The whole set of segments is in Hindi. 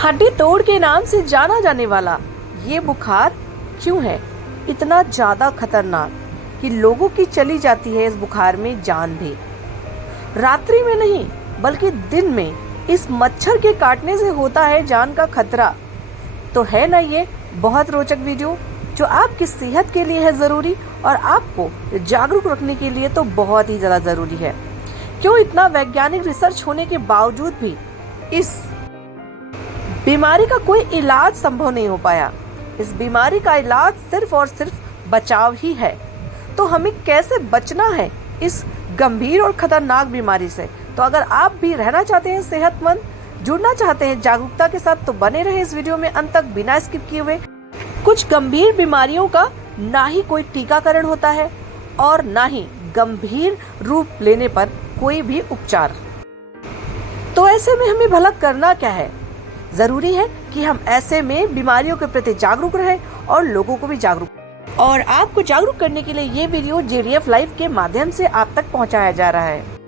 हड्डी तोड़ के नाम से जाना जाने वाला ये बुखार क्यों है इतना ज्यादा खतरनाक कि लोगों की चली जाती है इस बुखार में जान भी। रात्रि में नहीं बल्कि दिन में इस मच्छर के काटने से होता है जान का खतरा। तो है ना ये बहुत रोचक वीडियो जो आपकी सेहत के लिए है जरूरी और आपको जागरूक रखने के लिए तो बहुत ही ज्यादा जरूरी है। क्यों इतना वैज्ञानिक रिसर्च होने के बावजूद भी इस बीमारी का कोई इलाज संभव नहीं हो पाया। इस बीमारी का इलाज सिर्फ और सिर्फ बचाव ही है। तो हमें कैसे बचना है इस गंभीर और खतरनाक बीमारी से? तो अगर आप भी रहना चाहते हैं सेहतमंद, जुड़ना चाहते हैं जागरूकता के साथ, तो बने रहे इस वीडियो में अंत तक बिना स्किप किए हुए। कुछ गंभीर बीमारियों का ना ही कोई टीकाकरण होता है और ना ही गंभीर रूप लेने पर कोई भी उपचार। तो ऐसे में हमें भला करना क्या है? जरूरी है कि हम ऐसे में बीमारियों के प्रति जागरूक रहें और लोगों को भी जागरूक। और आपको जागरूक करने के लिए ये वीडियो JDF लाइव के माध्यम से आप तक पहुंचाया जा रहा है।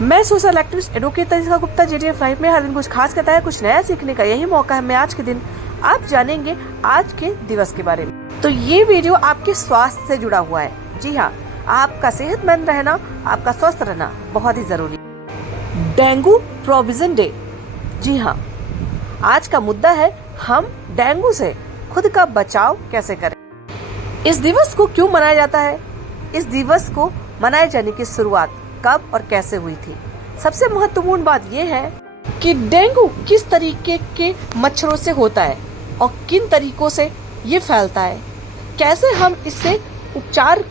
मैं social activist advocate Tanishka Gupta JDF live में हर दिन कुछ खास कहता है, कुछ नया सीखने का यही मौका है। मैं आज के दिन आप जानेंगे आज के दिवस के बारे में। तो ये वीडियो आपके स्वास्थ्य से जुड़ा हुआ है। जी हाँ, आपका सेहतमंद रहना, आपका स्वस्थ रहना बहुत ही जरूरी। Dengue provision day. जी हाँ, आज का मुद्दा है हम डेंगू से खुद का बचाव कैसे करें। इस दिवस को क्यों मनाया जाता है? इस दिवस को मनाए जाने की शुरुआत कब और कैसे हुई थी? सबसे महत्वपूर्ण बात यह है कि डेंगू किस तरीके के मच्छरों से होता है और किन तरीकों से ये फैलता है, कैसे हम इससे उपचार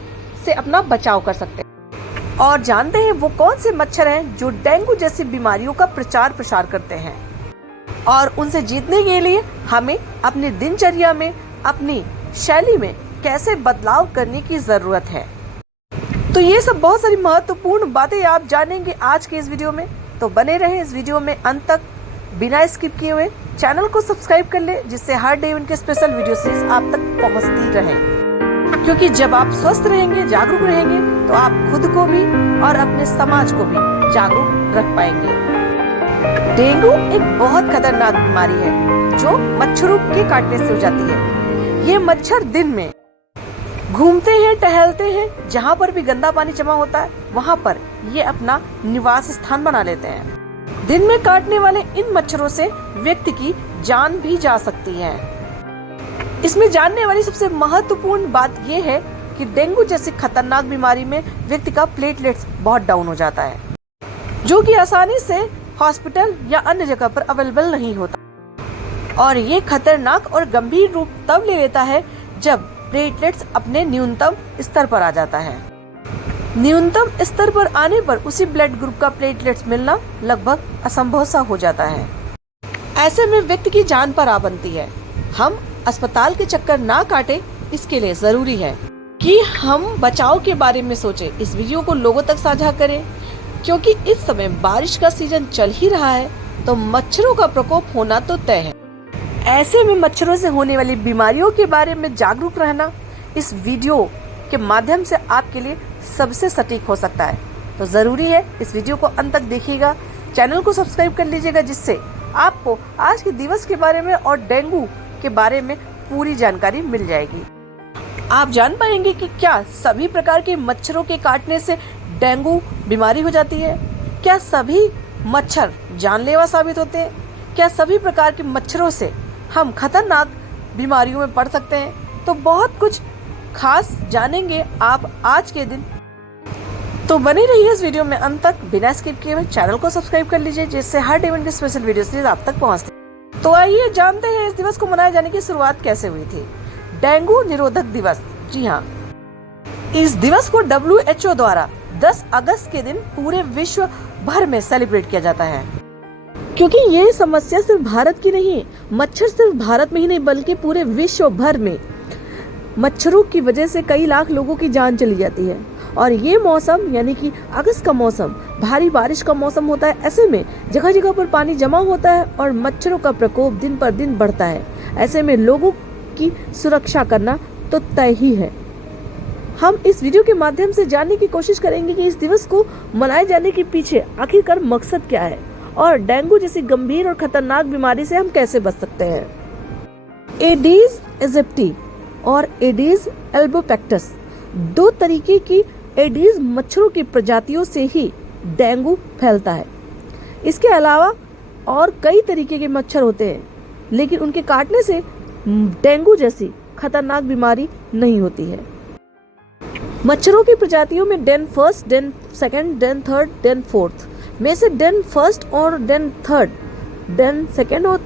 से अपना बचाव कर सकते हैं और जानते हैं वो कौन से मच्छर हैं जो डेंगू जैसी बीमारियों का प्रचार प्रसार करते हैं। और उनसे जीतने के लिए हमें अपनी दिनचर्या में, अपनी शैली में कैसे बदलाव करने की जरूरत है। तो ये सब बहुत सारी महत्वपूर्ण बातें आप जानेंगे आज के इस वीडियो में। तो बने रहें इस वीडियो में अंत तक बिना स्किप किए हुए। चैनल को सब्सक्राइब कर ले जिससे हर डे उनके स्पेशल वीडियो सीरीज आप तक पहुंचती रहे। क्योंकि जब आप स्वस्थ रहेंगे, जागरूक रहेंगे, तो आप खुद को भी और अपने समाज को भी जागरूक रख पाएंगे। डेंगू एक बहुत खतरनाक बीमारी है जो मच्छरों के काटने से हो जाती है। ये मच्छर दिन में घूमते हैं, टहलते हैं, जहाँ पर भी गंदा पानी जमा होता है वहाँ पर ये अपना निवास स्थान बना लेते हैं। दिन में काटने वाले इन मच्छरों से व्यक्ति की जान भी जा सकती है। इसमें जानने वाली सबसे महत्वपूर्ण बात ये है कि डेंगू जैसी खतरनाक बीमारी में व्यक्ति का प्लेटलेट्स बहुत डाउन हो जाता है, जो कि आसानी से हॉस्पिटल या अन्य जगह पर अवेलेबल नहीं होता। और ये खतरनाक और गंभीर रूप तब ले लेता है जब प्लेटलेट्स अपने न्यूनतम स्तर पर आ जाता है। न्यूनतम स्तर पर आने पर उसी ब्लड ग्रुप का प्लेटलेट्स मिलना लगभग असंभव सा हो जाता है। ऐसे में व्यक्ति की जान पर आ बनती है। हम अस्पताल के चक्कर ना काटे, इसके लिए जरूरी है कि हम बचाव के बारे में सोचें। इस वीडियो को लोगों तक साझा करें क्योंकि इस समय बारिश का सीजन चल ही रहा है, तो मच्छरों का प्रकोप होना तो तय है। ऐसे में मच्छरों से होने वाली बीमारियों के बारे में जागरूक रहना इस वीडियो के माध्यम से आपके लिए सबसे सटीक हो सकता है। तो जरूरी है इस वीडियो को अंत तक देखिएगा, चैनल को सब्सक्राइब कर लीजिएगा जिससे आपको आज के दिवस के बारे में और डेंगू के बारे में पूरी जानकारी मिल जाएगी। आप जान पाएंगे कि क्या सभी प्रकार के मच्छरों के काटने से डेंगू बीमारी हो जाती है? क्या सभी मच्छर जानलेवा साबित होते हैं? क्या सभी प्रकार के मच्छरों से हम खतरनाक बीमारियों में पड़ सकते हैं? तो बहुत कुछ खास जानेंगे आप आज के दिन। तो बने रहिए इस वीडियो में अंत तक बिना स्किप किए हुए। चैनल को सब्सक्राइब कर लीजिए जिससे हर डे के स्पेशल वीडियो सीरीज आप तक पहुंचती। तो आइए जानते हैं इस दिवस को मनाए जाने की शुरुआत कैसे हुई थी। डेंगू निरोधक दिवस। जी हाँ, इस दिवस को WHO द्वारा 10 अगस्त के दिन पूरे विश्व भर में सेलिब्रेट किया जाता है। क्योंकि ये समस्या सिर्फ भारत की नहीं है, मच्छर सिर्फ भारत में ही नहीं बल्कि पूरे विश्व भर में मच्छरों की वजह से कई लाख लोगों की जान चली जाती है। और ये मौसम यानी कि अगस्त का मौसम भारी बारिश का मौसम होता है। ऐसे में जगह जगह पर पानी जमा होता है और मच्छरों का प्रकोप दिन पर दिन बढ़ता है। ऐसे में लोगों की सुरक्षा करना तो तय ही है। हम इस वीडियो के माध्यम से जानने की कोशिश करेंगे कि इस दिवस को मनाए जाने के पीछे आखिरकार मकसद क्या है और डेंगू जैसी गंभीर और खतरनाक बीमारी से हम कैसे बच सकते हैं। एडीज एजिप्टी और एडीज एल्बोपेक्टस दो तरीके की एडीज मच्छरों की प्रजातियों से ही डेंगू फैलता है। इसके अलावा और कई तरीके के मच्छर होते हैं, लेकिन उनके काटने से डेंगू जैसी खतरनाक बीमारी नहीं होती है। मच्छरों की प्रजातियों में DEN first, DEN second, DEN third, DEN fourth में से डेन फर्स्ट और डेन थर्ड, डेन सेकंड और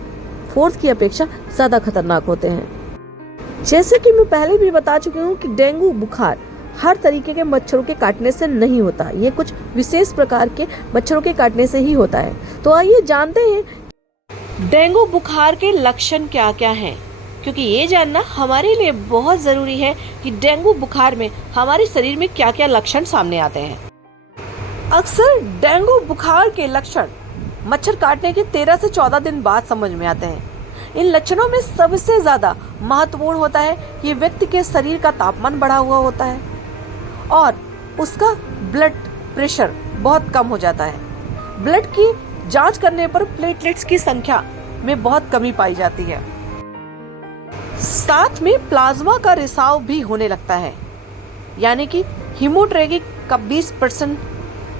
फोर्थ की अपेक्षा ज्यादा खतरनाक होते हैं। जैसे कि मैं पहले भी बता चुकी हूँ कि डेंगू बुखार हर तरीके के मच्छरों के काटने से नहीं होता, ये कुछ विशेष प्रकार के मच्छरों के काटने से ही होता है। तो आइए जानते हैं डेंगू बुखार के लक्षण क्या क्या हैं, क्योंकि ये जानना हमारे लिए बहुत जरूरी है कि डेंगू बुखार में हमारे शरीर में क्या क्या लक्षण सामने आते हैं। अक्सर डेंगू बुखार के लक्षण मच्छर काटने के 13 से 14 दिन बाद समझ में आते हैं। इन लक्षणों में सबसे ज्यादा महत्वपूर्ण होता है कि व्यक्ति के शरीर का तापमान बढ़ा हुआ होता है और उसका ब्लड प्रेशर बहुत कम हो जाता है। ब्लड की जांच करने पर प्लेटलेट्स की संख्या में बहुत कमी पाई जाती है। साथ में प्लाज्मा का रिसाव भी होने लगता है, यानी कि हीमोग्लोबिन का 20%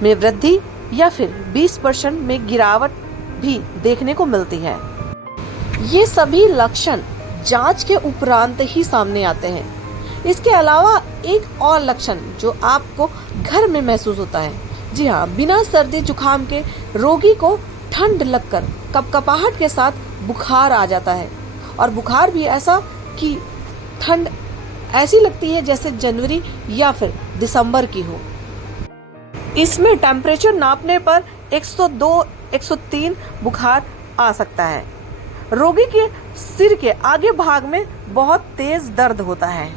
में वृद्धि या फिर 20% में गिरावट भी देखने को मिलती है। ये सभी लक्षण जांच के उपरांत ही सामने आते हैं। इसके अलावा एक और लक्षण जो आपको घर में महसूस होता है, जी हाँ, बिना सर्दी जुकाम के रोगी को ठंड लगकर कपकपाहट के साथ बुखार आ जाता है और बुखार भी ऐसा कि ठंड ऐसी लगती है जैसे जनवरी या फिर दिसंबर की हो। इसमें टेम्परेचर नापने पर 102, 103 बुखार आ सकता है। रोगी के सिर के आगे भाग में बहुत तेज दर्द होता है।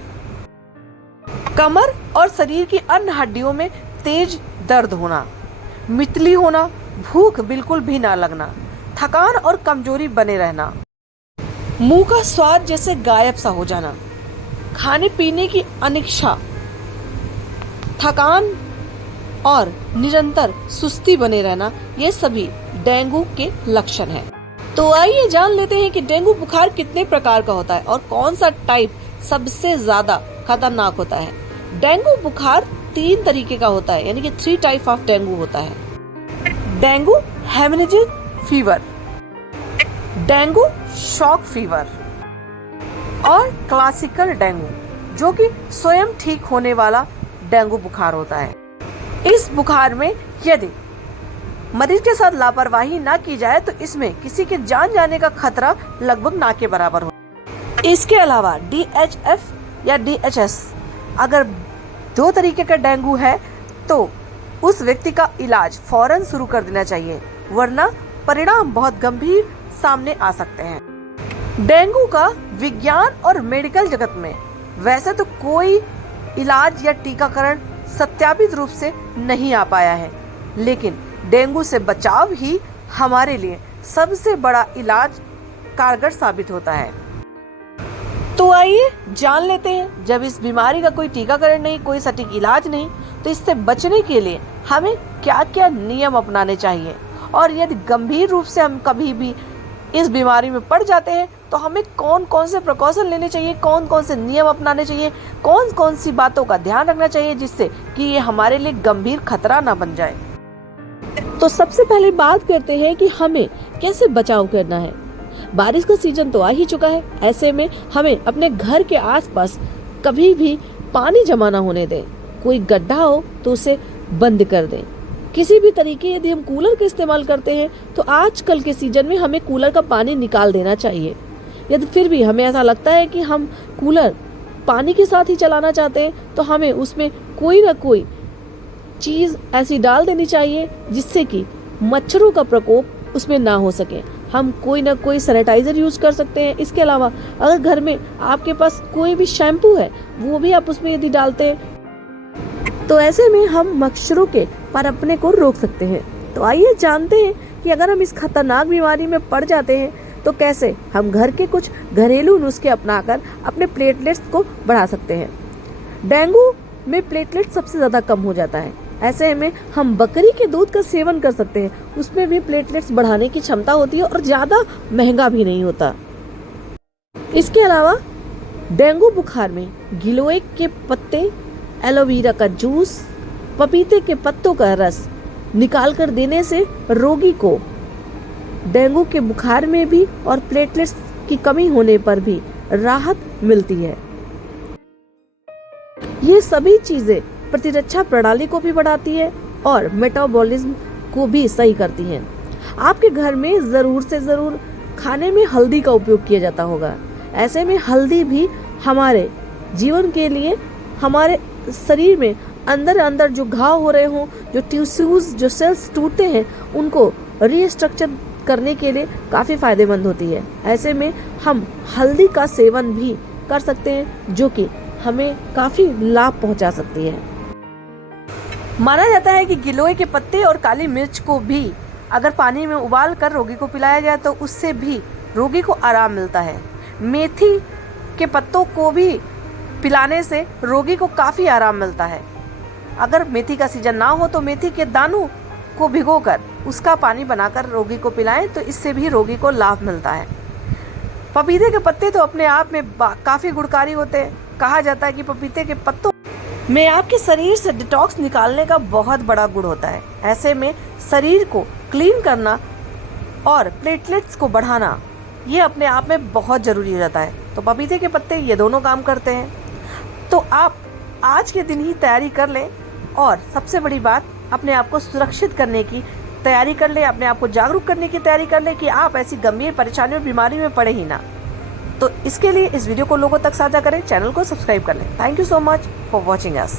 कमर और शरीर की अन्य हड्डियों में तेज दर्द होना, मितली होना, भूख बिल्कुल भी ना लगना, थकान और कमजोरी बने रहना, मुंह का स्वाद जैसे गायब सा हो जाना, खाने पीने की अनिच्छा, थकान और निरंतर सुस्ती बने रहना, ये सभी डेंगू के लक्षण हैं। तो आइए जान लेते हैं कि डेंगू बुखार कितने प्रकार का होता है और कौन सा टाइप सबसे ज्यादा खतरनाक होता है। डेंगू बुखार 3 तरीके का होता है, यानी कि 3 टाइप ऑफ डेंगू होता है। Dengue haemorrhagic fever, dengue shock fever और क्लासिकल डेंगू, जो कि स्वयं ठीक होने वाला डेंगू बुखार होता है। इस बुखार में यदि मरीज के साथ लापरवाही ना की जाए तो इसमें किसी के जान जाने का खतरा लगभग ना के बराबर हो। इसके अलावा DHF या DHS, अगर 2 तरीके का डेंगू है तो उस व्यक्ति का इलाज फौरन शुरू कर देना चाहिए, वरना परिणाम बहुत गंभीर सामने आ सकते हैं। डेंगू का विज्ञान और मेडिकल जगत में वैसे तो कोई इलाज या टीकाकरण सत्यापित रूप से नहीं आ पाया है, लेकिन डेंगू से बचाव ही हमारे लिए सबसे बड़ा इलाज कारगर साबित होता है। तो आइए जान लेते हैं, जब इस बीमारी का कोई टीकाकरण नहीं, कोई सटीक इलाज नहीं, तो इससे बचने के लिए हमें क्या क्या नियम अपनाने चाहिए और यदि गंभीर रूप से हम कभी भी इस बीमारी में पड़ जाते हैं तो हमें कौन कौन से प्रिकॉशन लेने चाहिए, कौन कौन से नियम अपनाने चाहिए, कौन कौन सी बातों का ध्यान रखना चाहिए जिससे कि ये हमारे लिए गंभीर खतरा ना बन जाए। तो सबसे पहले बात करते हैं कि हमें कैसे बचाव करना है। बारिश का सीजन तो आ ही चुका है, ऐसे में हमें अपने घर के आसपास कभी भी पानी जमा ना होने दें। कोई गड्ढा हो तो उसे बंद कर दें। किसी भी तरीके यदि हम कूलर का इस्तेमाल करते हैं तो आजकल के सीजन में हमें कूलर का पानी निकाल देना चाहिए। यदि फिर भी हमें ऐसा लगता है कि हम कूलर पानी के साथ ही चलाना चाहते हैं तो हमें उसमें कोई ना कोई चीज़ ऐसी डाल देनी चाहिए जिससे कि मच्छरों का प्रकोप उसमें ना हो सके। हम कोई ना कोई सैनिटाइजर यूज कर सकते हैं। इसके अलावा अगर घर में आपके पास कोई भी शैम्पू है वो भी आप उसमें यदि डालते हैं तो ऐसे में हम मच्छरों के पनपने को रोक सकते हैं। तो आइए जानते हैं कि अगर हम इस खतरनाक बीमारी में पड़ जाते हैं तो कैसे हम घर के कुछ घरेलू नुस्खे अपनाकर अपने प्लेटलेट्स को बढ़ा सकते हैं। डेंगू में प्लेटलेट सबसे ज़्यादा कम हो जाता है, ऐसे में हम बकरी के दूध का सेवन कर सकते हैं, उसमें भी प्लेटलेट्स बढ़ाने की क्षमता होती है और ज़्यादा महंगा भी नहीं होता। इसके अलावा डेंगू बुखार में गिलोय के पत्ते, एलोवेरा का जूस, पपीते के पत्तों का रस निकाल कर देने से रोगी को डेंगू के बुखार में भी और प्लेटलेट्स की कमी होने पर भी राहत मिलती है। ये सभी चीजें प्रतिरक्षा प्रणाली को भी बढ़ाती है और मेटाबॉलिज्म को भी सही करती हैं। आपके घर में जरूर से जरूर खाने में हल्दी का उपयोग किया जाता होगा। ऐसे में हल्दी भी हमारे जीवन के लिए, हमारे शरीर में अंदर जो घाव हो रहे हों, जो टिश्यूज, जो सेल्स टूटते हैं, उनको रीस्ट्रक्चर करने के लिए काफ़ी फायदेमंद होती है। ऐसे में हम हल्दी का सेवन भी कर सकते हैं, जो कि हमें काफ़ी लाभ पहुंचा सकती है। माना जाता है कि गिलोय के पत्ते और काली मिर्च को भी अगर पानी में उबाल कर रोगी को पिलाया जाए तो उससे भी रोगी को आराम मिलता है। मेथी के पत्तों को भी पिलाने से रोगी को काफ़ी आराम मिलता है। अगर मेथी का सीजन ना हो तो मेथी के दानों को भिगोकर उसका पानी बनाकर रोगी को पिलाएं तो इससे भी रोगी को लाभ मिलता है। पपीते के पत्ते तो अपने आप में काफ़ी गुणकारी होते हैं। कहा जाता है कि पपीते के पत्तों में आपके शरीर से डिटॉक्स निकालने का बहुत बड़ा गुण होता है। ऐसे में शरीर को क्लीन करना और प्लेटलेट्स को बढ़ाना ये अपने आप में बहुत ज़रूरी हो जाता है। तो पपीते के पत्ते ये दोनों काम करते हैं। तो आप आज के दिन ही तैयारी कर लें और सबसे बड़ी बात, अपने आप को सुरक्षित करने की तैयारी कर लें, अपने आप को जागरूक करने की तैयारी कर लें कि आप ऐसी गंभीर परेशानी और बीमारी में पड़े ही ना। तो इसके लिए इस वीडियो को लोगों तक साझा करें, चैनल को सब्सक्राइब कर लें। Thank you so much for watching us.